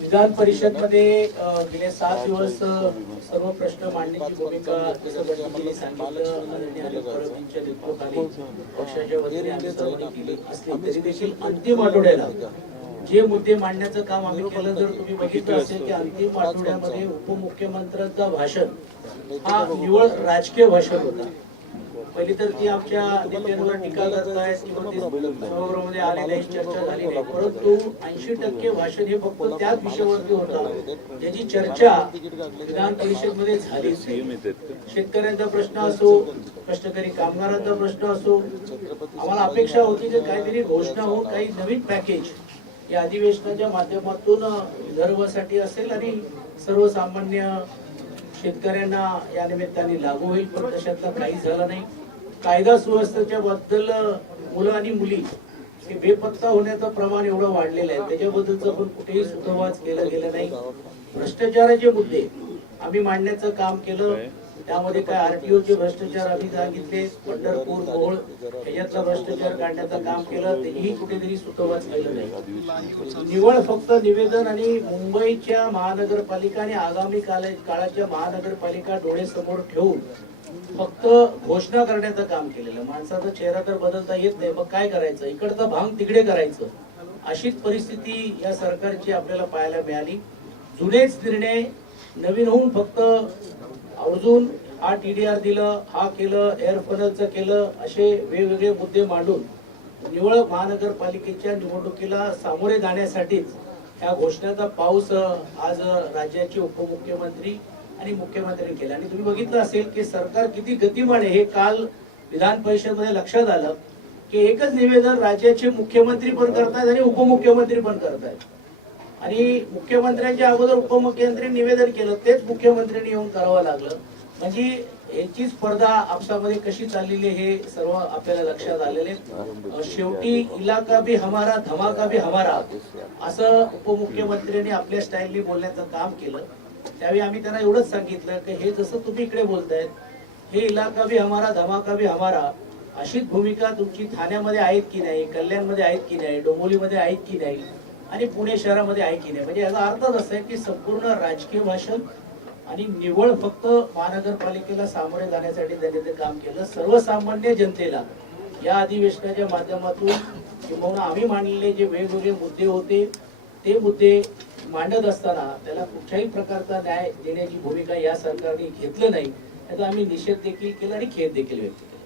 विधान परिषद मध्ये गेले 7 दिवस सर्व प्रश्न मांडण्याची भूमिका पक्षाच्या नेतृत्वाखाली पक्षाच्या वतीने आम्ही सर्वांनी केली असली तरी देखील अंतिम आठवड्याला जे मुद्दे मांडण्याचं काम आम्ही केलं, जर तुम्ही बघितलं असेल की अंतिम आठवड्यामध्ये उपमुख्यमंत्र्यांचा भाषण हा निवळ राजकीय भाषण होता। पहिली तर ती आमच्या नेत्यांवर टीका करतायत किंवा ते सभागृहामध्ये आले नाही, चर्चा झाली नाही, परंतु 80% भाषण हे फक्त त्याच विषयावरती होता ज्याची चर्चा विधान परिषदेमध्ये झाली। शेतकऱ्यांचा प्रश्न असो, कष्टकरी कामगारांचा प्रश्न असो, आम्हाला अपेक्षा होती की काहीतरी घोषणा होऊन काही नवीन पॅकेज या अधिवेशनाच्या माध्यमातून विदर्भासाठी असेल आणि सर्वसामान्य शेतकऱ्यांना या निमित्ताने लागू होईल, पण तशातला काही झालं नाही। कायदा सुव्यवस्थेच्या बद्दल मुलं आणि मुली हे बेपत्ता होण्याचं प्रमाण एवढं वाढलेलं आहे, त्याच्याबद्दलचं पण कुठेही सुतोवाच केलं गेलं नाही। भ्रष्टाचाराचे मुद्दे आम्ही मांडण्याचं काम केलं, त्यामध्ये काय आरटीओचे भ्रष्टाचार आम्ही सांगितले, पंढरपूर कोळ याच्यातला भ्रष्टाचार काढण्याचं काम केलं, तेही कुठेतरी सुतोवाच केलं नाही। निवळ फक्त निवेदन आणि मुंबईच्या महानगरपालिका आणि आगामी काळाच्या महानगरपालिका डोळ्यासमोर ठेवून फक्त घोषणा करण्याचं काम केलेलं। माणसाचा चेहरा तर बदलता येत नाही, मग काय करायचं, इकडचं भांग तिकडे करायचं, अशीच परिस्थिती या सरकारची आपल्याला पाहायला मिळाली। जुनेच निर्णय नवीन होऊन फक्त अजून हा टीडीआर दिलं, हा केलं, एअर फनलचं केलं, असे वेगवेगळे मुद्दे मांडून निवळ महानगरपालिकेच्या निवडणुकीला सामोरे जाण्यासाठीच या घोषणाचा पाऊस आज राज्याचे उपमुख्यमंत्री आणि मुख्यमंत्र्यांनी केला। आणि तुम्ही बघितलं असेल की सरकार किती गतिमान आहे हे काल विधान परिषदेमध्ये लक्षात आलं की एकच निवेदन राज्याचे मुख्यमंत्री पण करतायत आणि उपमुख्यमंत्री पण करतायत, आणि मुख्यमंत्र्यांच्या अगोदर उपमुख्यमंत्री निवेदन केलं तेच मुख्यमंत्र्यांनी येऊन करावं लागलं। म्हणजे याची स्पर्धा आपसामध्ये कशी चाललेली हे सर्व आपल्याला लक्षात आलेले। शेवटी इलाका भी हमारा धमाका भी हमारा असं उपमुख्यमंत्र्यांनी आपल्या स्टाईलने बोलण्याचं काम केलं। त्यावेळी आम्ही त्यांना एवढंच सांगितलं की हे जसं तुम्ही इकडे बोलतायत, हे इलाका भी हमारा धमाका भी हमारा अशीच भूमिका तुमची ठाण्यामध्ये आहेत की नाही, कल्याणमध्ये आहेत की नाही, डोंबिवलीमध्ये आहेत की नाही, आणि पुणे शहरामध्ये आहे की नाही। म्हणजे याचा अर्थच असा आहे की संपूर्ण राजकीय भाषण आणि निवळ फक्त महानगरपालिकेला सामोरे जाण्यासाठी त्यांनी ते काम केलं। सर्वसामान्य जनतेला या अधिवेशनाच्या माध्यमातून किंवा आम्ही मांडलेले जे वेगवेगळे मुद्दे होते ते मुद्दे मांडत असताना त्याला कुठल्याही प्रकारचा न्याय देण्याची भूमिका या सरकारने घेतलं नाही, त्याचा आम्ही निषेध देखील केला आणि खेद देखील व्यक्त केला।